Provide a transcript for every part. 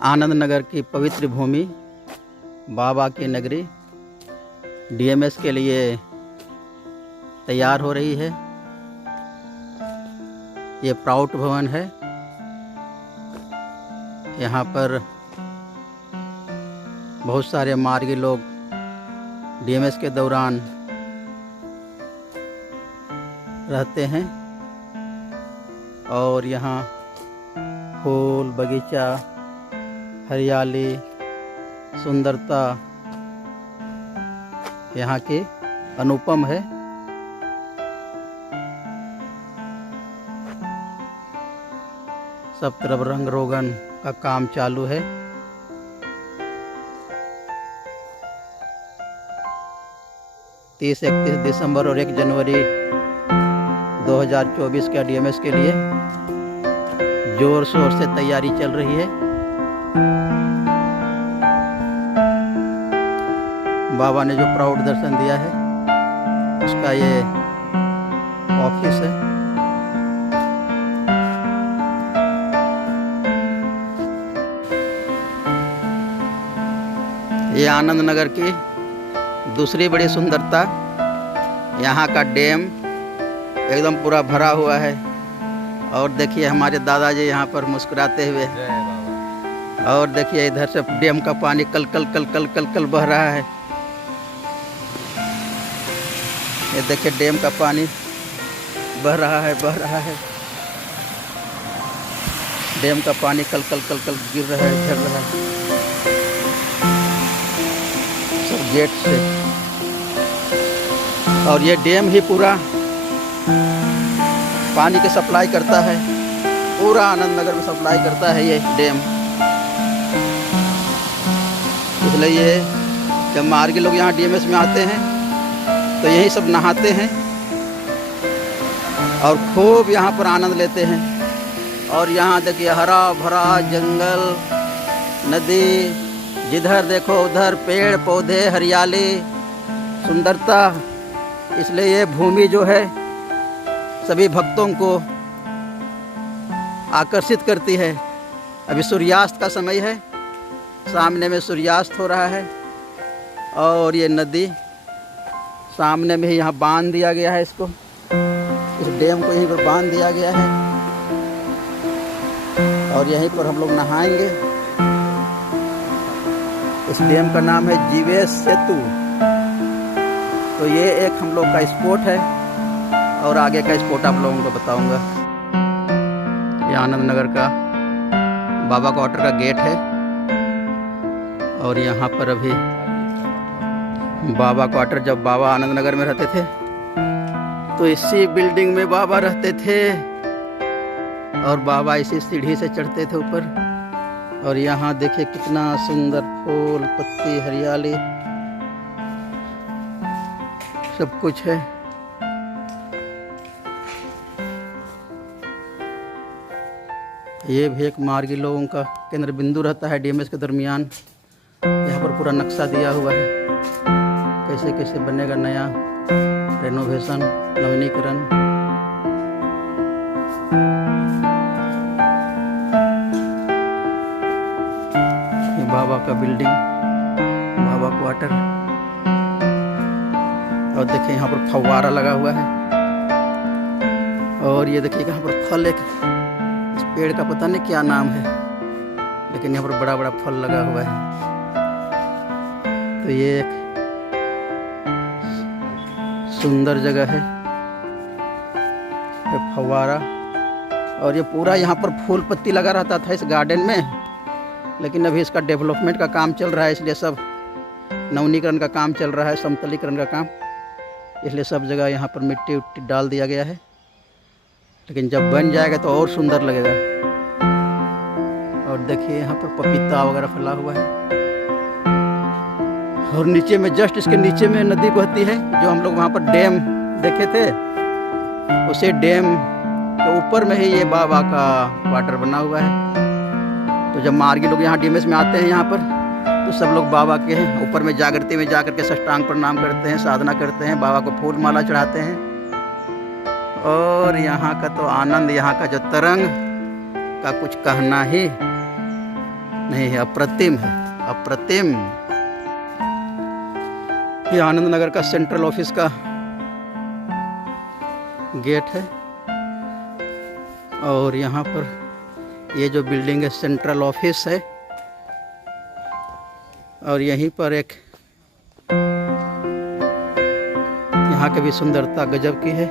आनंद नगर की पवित्र भूमि, बाबा की नगरी डीएमएस के लिए तैयार हो रही है। ये प्राउड भवन है। यहाँ पर बहुत सारे मार्गी लोग डीएमएस के दौरान रहते हैं और यहाँ फूल बगीचा, हरियाली, सुंदरता यहाँ की अनुपम है। सब तरफ रंग रोगन का काम चालू है। तीस 31 दिसंबर और 1 जनवरी 2024 का डीएमएस के लिए जोर शोर से तैयारी चल रही है। बाबा ने जो प्राउड दर्शन दिया है उसका ये ऑफिस है। ये आनंद नगर की दूसरी बड़ी सुंदरता, यहाँ का डैम एकदम पूरा भरा हुआ है। और देखिए हमारे दादाजी यहाँ पर मुस्कुराते हुए, और देखिए इधर से डैम का पानी कल कल कल कल कल कल बह रहा है। ये देखिए डैम का पानी बह रहा है। डैम का पानी कल कल कल कल गिर रहा है, झड़ रहा है सब गेट से। और ये डैम ही पूरा पानी की सप्लाई करता है, पूरा आनंद नगर में सप्लाई करता है ये डैम। इसलिए ये जब मार्गी लोग यहाँ डीएमएस में आते हैं तो यही सब नहाते हैं और खूब यहाँ पर आनंद लेते हैं। और यहाँ देखिए हरा भरा जंगल, नदी, जिधर देखो उधर पेड़ पौधे, हरियाली, सुंदरता। इसलिए ये भूमि जो है सभी भक्तों को आकर्षित करती है। अभी सूर्यास्त का समय है, सामने में सूर्यास्त हो रहा है। और ये नदी सामने में ही यहाँ बांध दिया गया है, इसको, इस डैम को यहीं पर बांध दिया गया है। और यहीं पर हम लोग नहाएंगे। इस डैम का नाम है जीवेश सेतु। तो ये एक हम लोग का स्पॉट है और आगे का स्पॉट आप लोगों को बताऊंगा। ये आनंद नगर का बाबा क्वार्टर का गेट है। और यहाँ पर अभी बाबा क्वार्टर, जब बाबा आनंद नगर में रहते थे तो इसी बिल्डिंग में बाबा रहते थे और बाबा इसी सीढ़ी से चढ़ते थे ऊपर। और यहाँ देखिए कितना सुंदर फूल पत्ती, हरियाली सब कुछ है। ये भी एक मार्गी लोगों का केंद्र बिंदु रहता है डीएमएस के दरमियान। यहाँ पर पूरा नक्शा दिया हुआ है, कैसे कैसे बनेगा नया रेनोवेशन, नवीनीकरण। ये बाबा का बिल्डिंग, बाबा क्वार्टर। और देखिए यहाँ पर फव्वारा लगा हुआ है। और ये देखिए यहाँ पर फल, एक इस पेड़ का पता नहीं क्या नाम है, लेकिन यहाँ पर बड़ा बड़ा फल लगा हुआ है। तो ये एक सुंदर जगह है, ये फव्वारा। और ये पूरा यहाँ पर फूल पत्ती लगा रहता था इस गार्डन में, लेकिन अभी इसका डेवलपमेंट का काम चल रहा है, इसलिए सब नवीनीकरण का काम चल रहा है, समतलीकरण का काम। इसलिए सब जगह यहाँ पर मिट्टी उट्टी डाल दिया गया है। लेकिन जब बन जाएगा तो और सुंदर लगेगा। और देखिए यहाँ पर पपीता वगैरह फैला हुआ है। और नीचे में, जस्ट इसके नीचे में नदी बहती है, जो हम लोग वहाँ पर डैम देखे थे, उसे डैम के ऊपर में ही ये बाबा का क्वार्टर बना हुआ है। तो जब मार्गी लोग यहाँ डीएमएस में आते हैं यहाँ पर, तो सब लोग बाबा के ऊपर में जागृति में जाकर के साष्टांग प्रणाम करते हैं, साधना करते हैं, बाबा को फूल माला चढ़ाते हैं। और यहाँ का तो आनंद, यहाँ का जो तरंग का कुछ कहना ही नहीं है, अप्रतिम है, अप्रतिम। ये आनंद नगर का सेंट्रल ऑफिस का गेट है और यहाँ पर ये जो बिल्डिंग है सेंट्रल ऑफिस है और यहीं पर एक यहाँ की भी सुंदरता गजब की है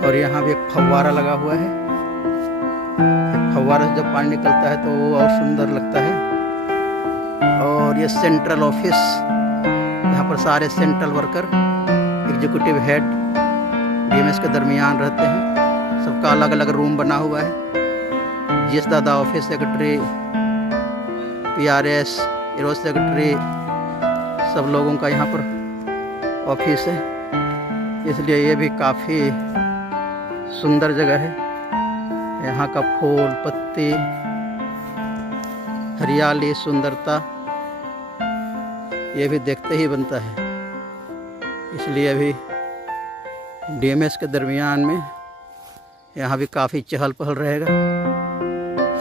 और यहाँ भी एक फव्वारा लगा हुआ है। फव्वारा से जब पानी निकलता है तो वो और सुंदर लगता है। और ये सेंट्रल ऑफिस, यहाँ पर सारे central worker executive head DMs के दरमियान रहते हैं। सबका अलग अलग रूम बना हुआ है। जीएस दादा office secretary, PRS, arrow secretary, सब लोगों का यहाँ पर ऑफिस है। इसलिए ये भी काफ़ी सुंदर जगह है। यहाँ का फूल पत्ती, हरियाली, सुंदरता ये भी देखते ही बनता है। इसलिए अभी डीएमएस के दरमियान में यहाँ भी काफ़ी चहल पहल रहेगा।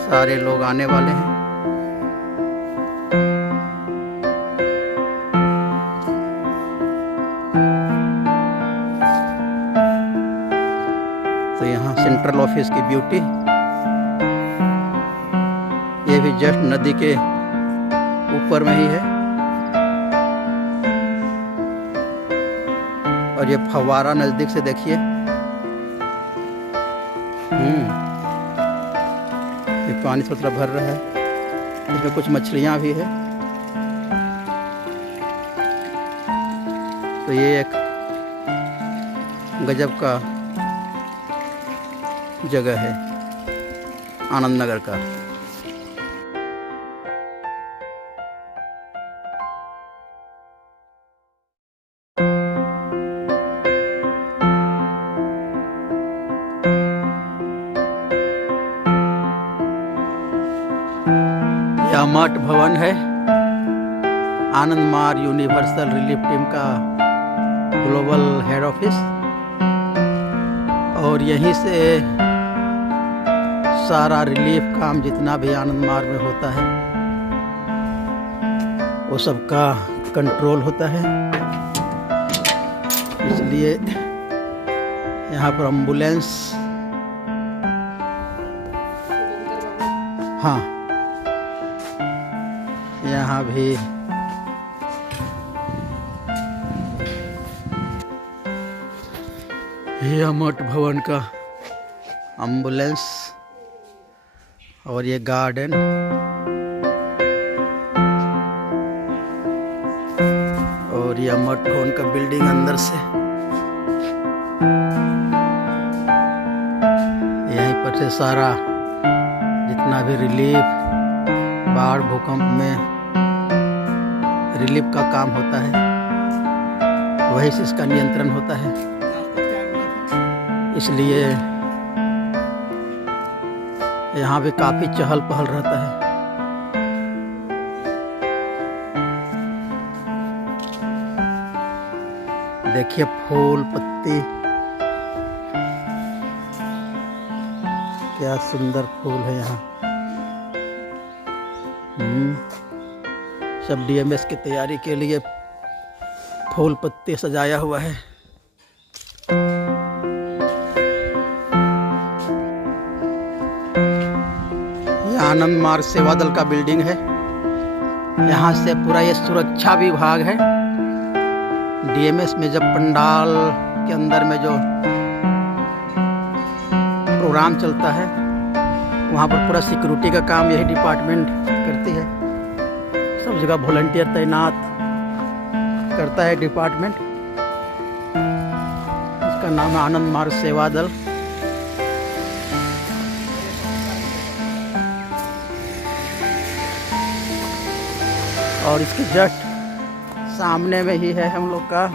सारे लोग आने वाले हैं। तो यहाँ सेंट्रल ऑफिस की ब्यूटी, ये भी जस्ट नदी के ऊपर में ही है। और ये फव्वारा नजदीक से देखिए। ये पानी थोड़ा थोड़ा भर रहा है, इसमें कुछ मछलियाँ भी है। तो ये एक गजब का जगह है आनंद नगर का। यह मठ भवन है, आनंद मार यूनिवर्सल रिलीफ टीम का ग्लोबल हेड ऑफिस। और यहीं से सारा रिलीफ काम जितना भी आनंद मार्ग में होता है वो सबका कंट्रोल होता है। इसलिए यहाँ पर एम्बुलेंस, हाँ यहाँ भी यह मठ भवन का एम्बुलेंस और ये गार्डन और यह मठ भवन का बिल्डिंग अंदर से। यहीं पर से सारा जितना भी रिलीफ, बाढ़ भूकंप में रिलीफ का काम होता है वहीं से इसका नियंत्रण होता है। इसलिए यहाँ भी काफ़ी चहल पहल रहता है। देखिए फूल पत्ती, क्या सुंदर फूल है यहाँ। सब डीएमएस की तैयारी के लिए फूल पत्ती सजाया हुआ है। यह आनंद मार्ग सेवा दल का बिल्डिंग है। यहाँ से पूरा ये सुरक्षा विभाग है। डीएमएस में जब पंडाल के अंदर में जो प्रोग्राम चलता है वहाँ पर पूरा सिक्योरिटी का काम यही डिपार्टमेंट करती है। सब जगह वॉलंटियर तैनात करता है डिपार्टमेंट। इसका नाम है आनंद मार्ग सेवा दल। और इसके जस्ट सामने में ही है हम लोग का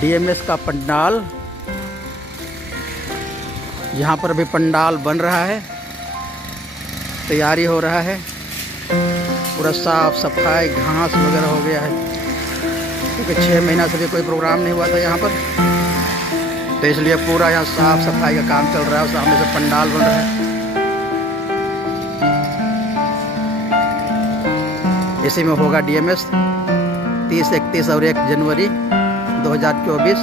डीएमएस का पंडाल। यहाँ पर भी पंडाल बन रहा है, तैयारी हो रहा है। पूरा साफ सफाई, घास वगैरह हो गया है क्योंकि 6 महीना से भी कोई प्रोग्राम नहीं हुआ था यहाँ पर। तो इसलिए पूरा यहाँ साफ सफाई का काम चल रहा है और सामने से पंडाल बन रहा है। इसी में होगा DMS 30, 31 और 1 जनवरी 2024।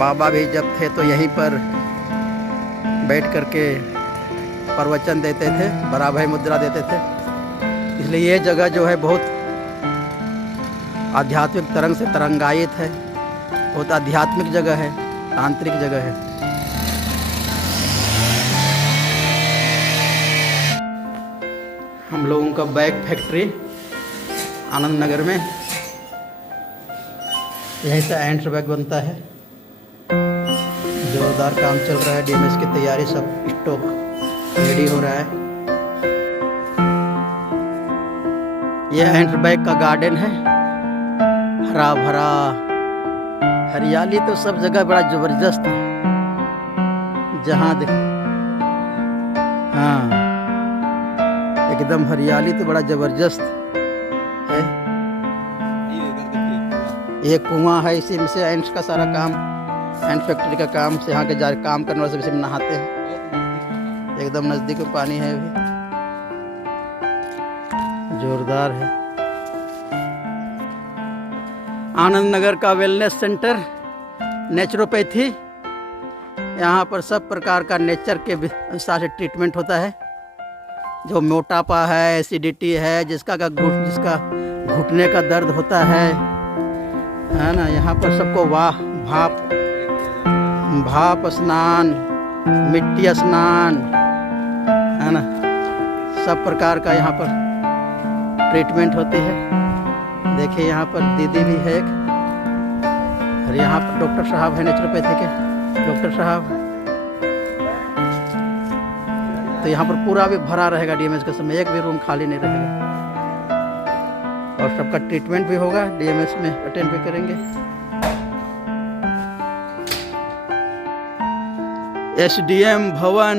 बाबा भी जब थे तो यहीं पर बैठ करके प्रवचन देते थे, बराभय मुद्रा देते थे। इसलिए ये जगह जो है बहुत आध्यात्मिक तरंग से तरंगायित है, बहुत आध्यात्मिक जगह है, तांत्रिक जगह है। हम लोगों का बैग फैक्ट्री आनंद नगर में, यहीं से एंट्स बैग बनता है। जोरदार काम चल रहा है, DMS की तैयारी, सब स्टॉक रेडी हो रहा है। यह एंट्स बैग का गार्डन है, हरा भरा, हरियाली तो सब जगह बड़ा जबरदस्त है। जहाँ देख, हाँ एकदम हरियाली तो बड़ा जबरदस्त है। ये कुआं है, इसी में से एंट्स का सारा काम, एंट फैक्ट्री का काम से यहाँ के जा काम करने वाले इसी में नहाते हैं। एकदम नज़दीक में पानी है, अभी जोरदार है। आनंद नगर का वेलनेस सेंटर, नेचुरोपैथी, यहाँ पर सब प्रकार का नेचर के अनुसार से ट्रीटमेंट होता है। जो मोटापा है, एसिडिटी है, जिसका जिसका घुटने का दर्द होता है ना, यहाँ पर सबको भाप स्नान, मिट्टी स्नान, है ना, सब प्रकार का यहाँ पर ट्रीटमेंट होती है। देखिए यहाँ पर दीदी भी है एक, और यहाँ पर डॉक्टर साहब है, नेचुरोपैथी के डॉक्टर साहब। तो यहाँ पर पूरा भी भरा रहेगा DMS का समय, एक भी रूम खाली नहीं रहेगा। और सबका ट्रीटमेंट भी होगा, DMS में अटेंड भी करेंगे। SDM भवन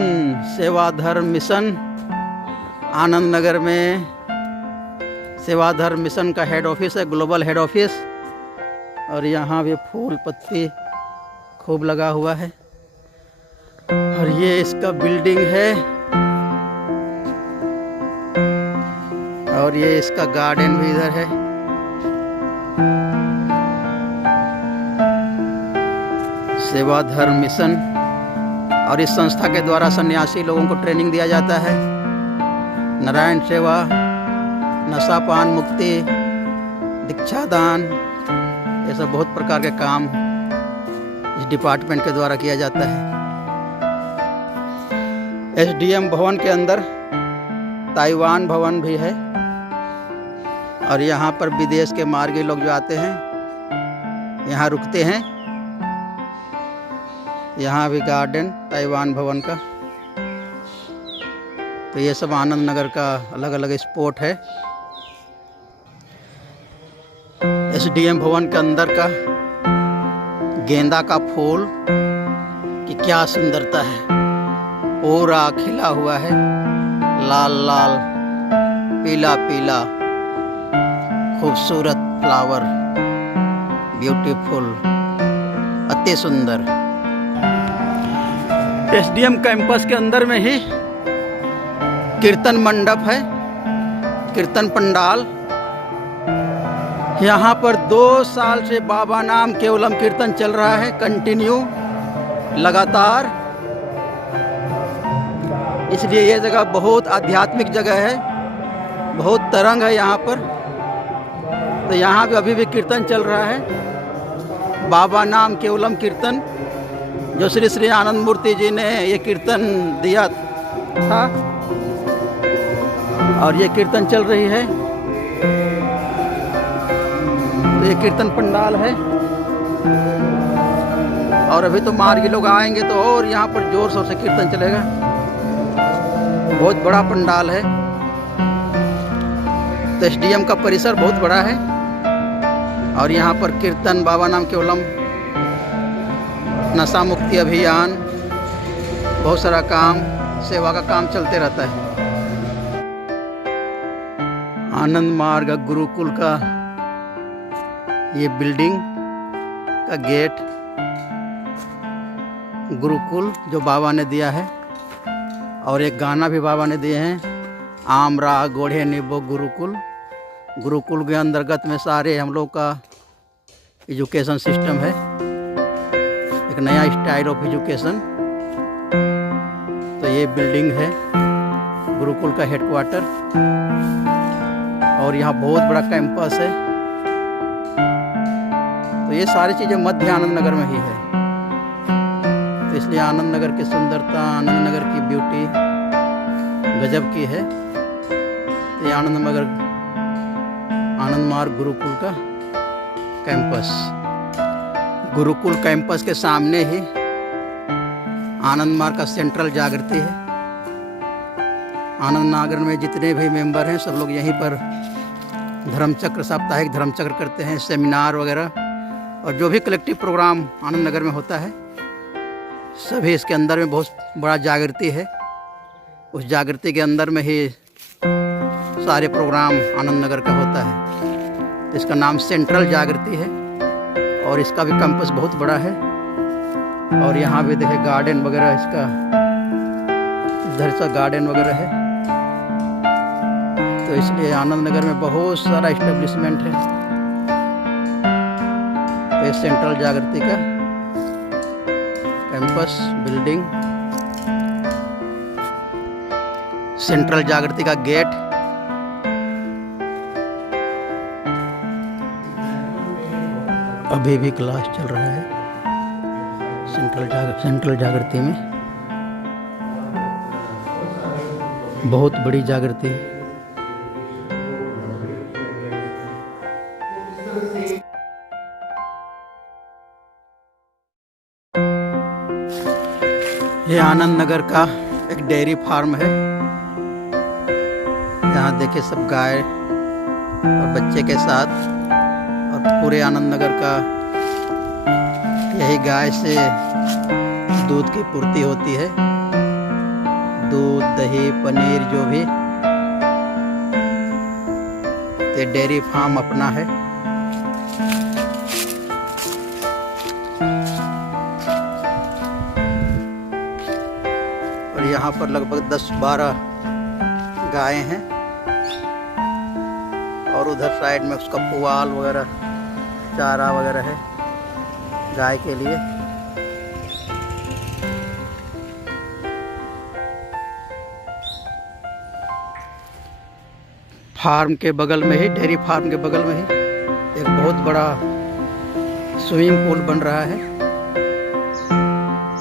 सेवाधर्म मिशन आनंद नगर में, सेवाधर्म मिशन का हेड ऑफिस है, ग्लोबल हेड ऑफिस। और यहाँ भी फूल पत्ती खूब लगा हुआ है। और ये इसका बिल्डिंग है, और ये इसका गार्डन भी इधर है। सेवाधर्म मिशन, और इस संस्था के द्वारा सन्यासी लोगों को ट्रेनिंग दिया जाता है। नारायण सेवा, नशा पान मुक्ति, दीक्षा दान, ये सब बहुत प्रकार के काम इस डिपार्टमेंट के द्वारा किया जाता है। SDM भवन के अंदर ताइवान भवन भी है। और यहाँ पर विदेश के मार्गी लोग जो आते हैं यहाँ रुकते हैं। यहाँ भी गार्डन ताइवान भवन का। तो ये सब आनंद नगर का अलग अलग स्पॉट है। SDM भवन के अंदर का गेंदा का फूल की क्या सुंदरता है, पूरा खिला हुआ है, लाल लाल, पीला पीला, खूबसूरत फ्लावर, ब्यूटीफुल, अति सुंदर। SDM कैंपस के अंदर में ही कीर्तन मंडप है, कीर्तन पंडाल। यहाँ पर 2 साल से बाबा नाम केवलम कीर्तन चल रहा है, कंटिन्यू, लगातार। इसलिए ये जगह बहुत आध्यात्मिक जगह है, बहुत तरंग है यहाँ पर। तो यहाँ भी अभी भी कीर्तन चल रहा है, बाबा नाम केवलम कीर्तन, जो श्री श्री आनंद मूर्ति जी ने ये कीर्तन दिया था। और ये कीर्तन चल रही है। तो ये कीर्तन पंडाल है। और अभी तो मार्गी लोग आएंगे तो और यहाँ पर जोर शोर से कीर्तन चलेगा। बहुत बड़ा पंडाल है। तो SDM का परिसर बहुत बड़ा है। और यहाँ पर कीर्तन, बाबा नाम केवलम, नशा मुक्ति अभियान, बहुत सारा काम, सेवा का काम चलते रहता है। आनंद मार्ग गुरुकुल का ये बिल्डिंग का गेट, गुरुकुल जो बाबा ने दिया है। और एक गाना भी बाबा ने दिए हैं, आमरा, गोढ़े, नींबू गुरुकुल। गुरुकुल के अंतर्गत में सारे हम लोग का एजुकेशन सिस्टम है, एक नया स्टाइल ऑफ एजुकेशन। तो ये बिल्डिंग है गुरुकुल का हेडक्वार्टर, और यहाँ बहुत बड़ा कैंपस है। तो ये सारी चीज़ें मध्य आनंद नगर में ही है। तो इसलिए आनंद नगर की सुंदरता, आनंद नगर की ब्यूटी गजब की है। तो ये आनंद मार्ग गुरुकुल का कैंपस। गुरुकुल कैंपस के सामने ही आनंद मार्ग का सेंट्रल जागृति है। आनंद नगर में जितने भी मेंबर हैं सब लोग यहीं पर धर्मचक्र, साप्ताहिक धर्मचक्र करते हैं, सेमिनार वगैरह, और जो भी कलेक्टिव प्रोग्राम आनंद नगर में होता है सभी इसके अंदर में बहुत बड़ा जागृति है। उस जागृति के अंदर में ही सारे प्रोग्राम आनंद नगर का होता है। इसका नाम सेंट्रल जागृति है, और इसका भी कैंपस बहुत बड़ा है। और यहाँ भी देखे गार्डन वगैरह, इसका इधर सा गार्डन वगैरह है। तो इसलिए आनंद नगर में बहुत सारा इस्टेब्लिशमेंट है। तो ये सेंट्रल जागृति का कैंपस बिल्डिंग, सेंट्रल जागृति का गेट। अभी भी क्लास चल रहा है सेंट्रल जागृति में। बहुत बड़ी जागृति है। ये आनंद नगर का एक डेयरी फार्म है। यहाँ देखे सब गाय और बच्चे के साथ, और पूरे आनंद नगर का यही गाय से दूध की पूर्ति होती है। दूध, दही, पनीर जो भी, ये डेयरी फार्म अपना है। और यहाँ पर लगभग 10-12 गायें हैं, और उधर साइड में उसका पुआल वगैरह, चारा वगैरह है गाय के लिए। फार्म के बगल में ही, डेयरी फार्म के बगल में ही एक बहुत बड़ा स्विमिंग पूल बन रहा है,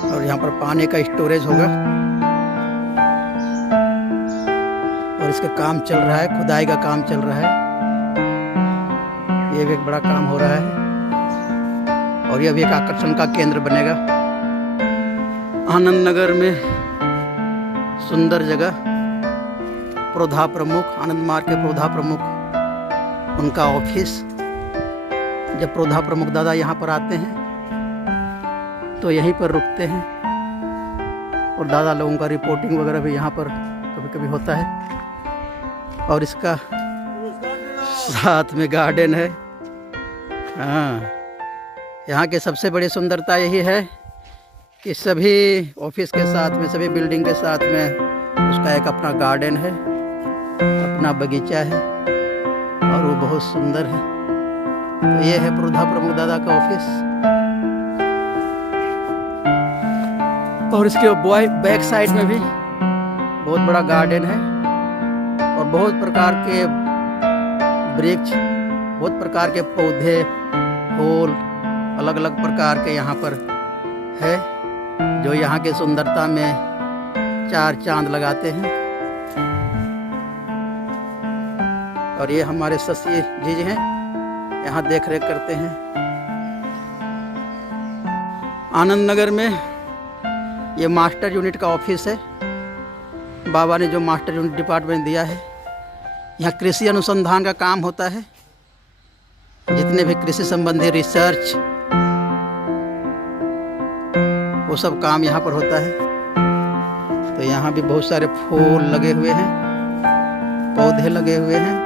और यहाँ पर पानी का स्टोरेज होगा। और इसका काम चल रहा है, खुदाई का काम चल रहा है। ये भी एक बड़ा काम हो रहा है, और यह भी एक आकर्षण का केंद्र बनेगा। आनंद नगर में सुंदर जगह, प्रौधा प्रमुख, आनंद मार्ग के प्रौधा प्रमुख, उनका ऑफिस। जब प्रौधा प्रमुख दादा यहाँ पर आते हैं तो यहीं पर रुकते हैं, और दादा लोगों का रिपोर्टिंग वगैरह भी यहाँ पर कभी कभी होता है। और इसका साथ में गार्डन है। हाँ, यहाँ की सबसे बड़ी सुंदरता यही है कि सभी ऑफिस के साथ में, सभी बिल्डिंग के साथ में उसका एक अपना गार्डन है, अपना बगीचा है, और वो बहुत सुंदर है। तो ये है प्रौधा प्रमुख दादा का ऑफिस। और इसके बैक साइड में भी बहुत बड़ा गार्डन है, और बहुत प्रकार के वृक्ष, बहुत प्रकार के पौधे, फूल, अलग अलग प्रकार के यहाँ पर है, जो यहाँ की सुंदरता में चार चांद लगाते हैं। और ये हमारे शशि जी हैं, यहाँ देख रेख करते हैं। आनंद नगर में ये मास्टर यूनिट का ऑफिस है। बाबा ने जो मास्टर यूनिट डिपार्टमेंट दिया है, यहाँ कृषि अनुसंधान का काम होता है। जितने भी कृषि संबंधी रिसर्च, वो सब काम यहाँ पर होता है। तो यहाँ भी बहुत सारे फूल लगे हुए हैं, पौधे लगे हुए हैं,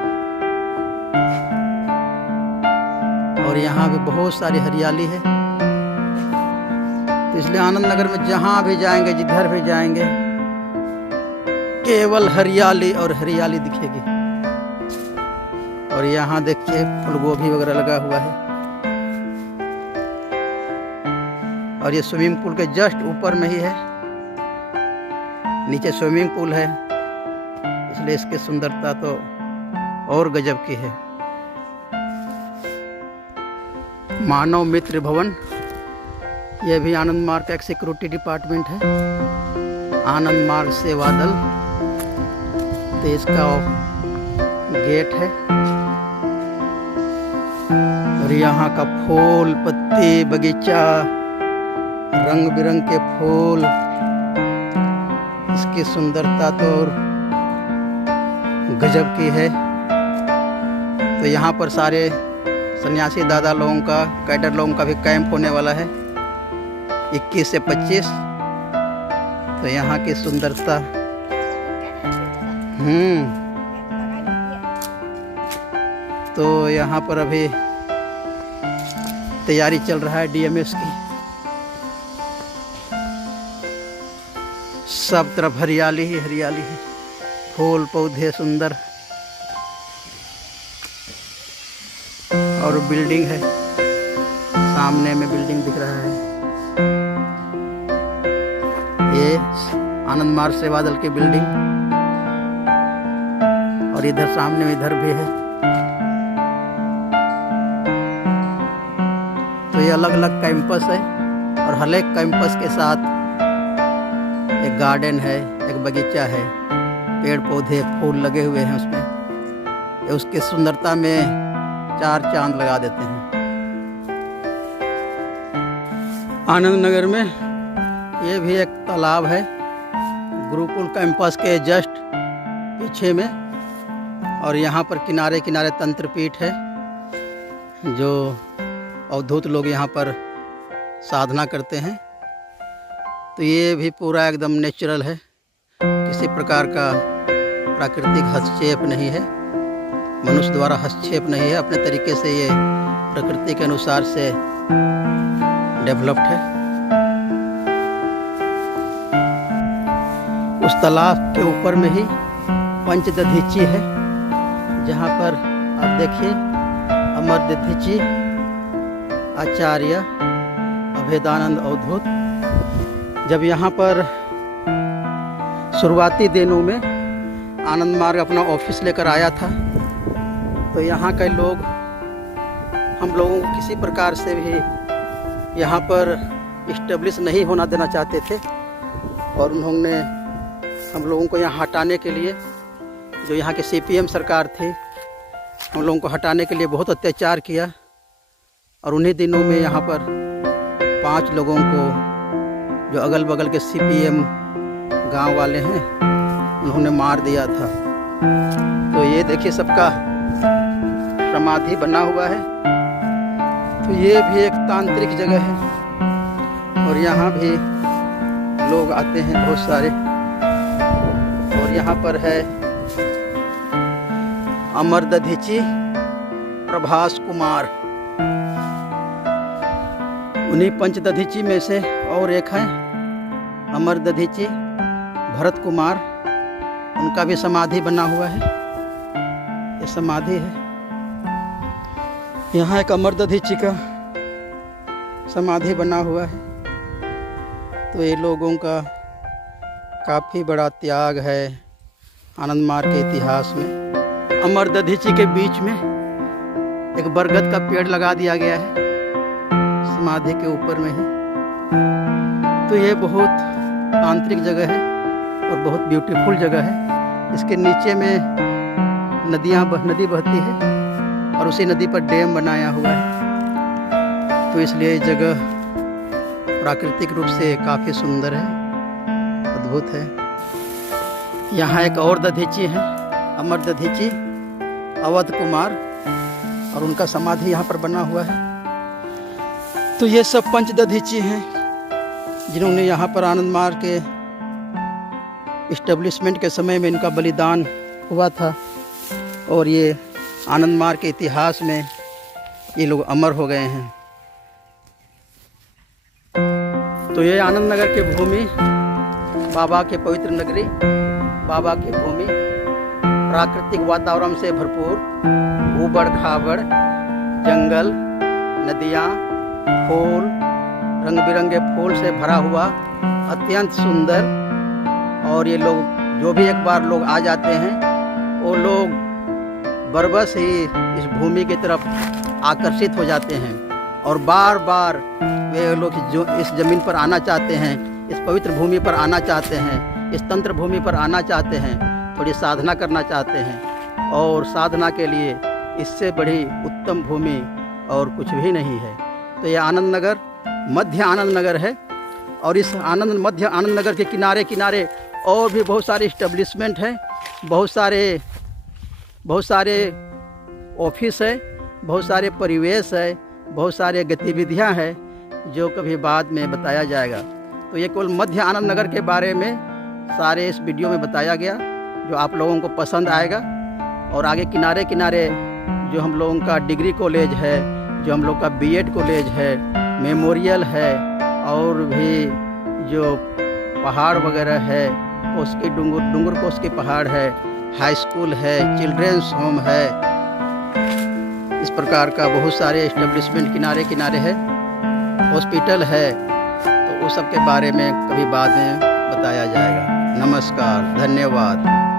और यहाँ भी बहुत सारी हरियाली है। तो इसलिए आनंद नगर में जहाँ भी जाएंगे, जिधर भी जाएंगे, केवल हरियाली और हरियाली दिखेगी। और यहाँ देखिए फूल गोभी वगैरह लगा हुआ है। और ये स्विमिंग पूल के जस्ट ऊपर में ही है, नीचे स्विमिंग पूल है, इसलिए इसकी सुंदरता तो और गजब की है। मानव मित्र भवन, यह भी आनंद मार्ग का एक सिक्योरिटी डिपार्टमेंट है। आनंद मार्ग सेवा दल, तो इसका गेट है। और यहाँ का फूल पत्ती बगीचा, रंग बिरंग के फूल, इसकी सुंदरता तो और गजब की है। तो यहाँ पर सारे सन्यासी दादा लोगों का, कैडर लोगों का भी कैंप होने वाला है 21 से 25। तो यहाँ की सुंदरता तो यहाँ पर अभी तैयारी चल रहा है DMS की। सब तरफ हरियाली ही हरियाली है, फूल पौधे सुंदर, और बिल्डिंग है, सामने में बिल्डिंग दिख रहा है। ये आनंद मार्ग सेवा दल की बिल्डिंग, और इधर सामने में इधर भी है। तो ये अलग अलग कैंपस है, और हर एक कैंपस के साथ एक गार्डन है, एक बगीचा है, पेड़ पौधे फूल लगे हुए हैं उसमें। ये उसकी सुंदरता में 4 चांद लगा देते हैं। आनंद नगर में ये भी एक तालाब है, गुरुकुल कैंपस के जस्ट पीछे में। और यहाँ पर किनारे किनारे तंत्रपीठ है, जो अवधूत लोग यहाँ पर साधना करते हैं। तो ये भी पूरा एकदम नेचुरल है, किसी प्रकार का प्राकृतिक हस्तक्षेप नहीं है, मनुष्य द्वारा हस्तक्षेप नहीं है। अपने तरीके से ये प्रकृति के अनुसार से डेवलप्ड है। उस तालाब के ऊपर में ही पंचदधीची है, जहाँ पर आप देखिए अमर दधीची आचार्य अभेदानंद अवधूत जब यहाँ पर शुरुआती दिनों में आनंद मार्ग अपना ऑफिस लेकर आया था, तो यहाँ के लोग हम लोगों को किसी प्रकार से भी यहाँ पर इस्टेब्लिश नहीं होना देना चाहते थे। और उन्होंने हम लोगों को यहाँ हटाने के लिए, जो यहाँ के CPM सरकार थी, हम लोगों को हटाने के लिए बहुत अत्याचार किया। और उन्हीं दिनों में यहाँ पर 5 लोगों को, जो अगल बगल के CPM गांव वाले हैं, उन्होंने मार दिया था। तो ये देखिए सबका समाधि बना हुआ है। तो ये भी एक तांत्रिक जगह है, और यहाँ भी लोग आते हैं बहुत सारे। और यहाँ पर है अमर दधीची प्रभास कुमार, उन्हीं पंचदधीची में से और एक है अमर दधीची भरत कुमार, उनका भी समाधि बना हुआ है। ये समाधि है। यहाँ एक अमर दधीची का समाधि बना हुआ है। तो ये लोगों का काफ़ी बड़ा त्याग है आनंद मार्ग के इतिहास में। अमर दधीची के बीच में एक बरगद का पेड़ लगा दिया गया है, समाधि के ऊपर में ही। तो ये बहुत तांत्रिक जगह है और बहुत ब्यूटीफुल जगह है। इसके नीचे में नदी बहती है, और उसी नदी पर डैम बनाया हुआ है। तो इसलिए ये जगह प्राकृतिक रूप से काफ़ी सुंदर है, अद्भुत है। यहाँ एक और दधीची है, अमर दधीची अवध कुमार, और उनका समाधि यहाँ पर बना हुआ है। तो ये सब पंचदधीची हैं, जिन्होंने यहाँ पर आनंद मार्ग के इस्टेब्लिशमेंट के समय में इनका बलिदान हुआ था। और ये आनंद मार्ग के इतिहास में ये लोग अमर हो गए हैं। तो ये आनंद नगर की भूमि, बाबा के पवित्र नगरी, बाबा की भूमि प्राकृतिक वातावरण से भरपूर, ऊबड़ खाबड़ जंगल, नदियाँ, फूल, रंग बिरंगे फूल से भरा हुआ अत्यंत सुंदर। और ये लोग जो भी एक बार लोग आ जाते हैं वो लोग बरबस ही इस भूमि की तरफ आकर्षित हो जाते हैं और बार बार वे लोग जो इस ज़मीन पर आना चाहते हैं, इस पवित्र भूमि पर आना चाहते हैं, इस तंत्र भूमि पर आना चाहते हैं, थोड़ी साधना करना चाहते हैं। और साधना के लिए इससे बड़ी उत्तम भूमि और कुछ भी नहीं है। तो ये आनंद नगर मध्य आनंद नगर है और इस मध्य आनंद नगर के किनारे किनारे और भी बहुत सारे इस्टेब्लिशमेंट हैं, बहुत सारे ऑफिस है, बहुत सारे परिवेश है, बहुत सारे गतिविधियां हैं जो कभी बाद में बताया जाएगा। तो ये केवल मध्य आनंद नगर के बारे में सारे इस वीडियो में बताया गया जो आप लोगों को पसंद आएगा। और आगे किनारे किनारे जो हम लोगों का डिग्री कॉलेज है, जो हम लोग का बीएड कॉलेज है, मेमोरियल है और भी जो पहाड़ वगैरह है, उसके डूंगर कोस के पहाड़ है, हाई स्कूल है, चिल्ड्रेंस होम है, इस प्रकार का बहुत सारे एस्टेब्लिशमेंट किनारे किनारे है, हॉस्पिटल है। तो उस सब के बारे में कभी बाद में बताया जाएगा। नमस्कार, धन्यवाद।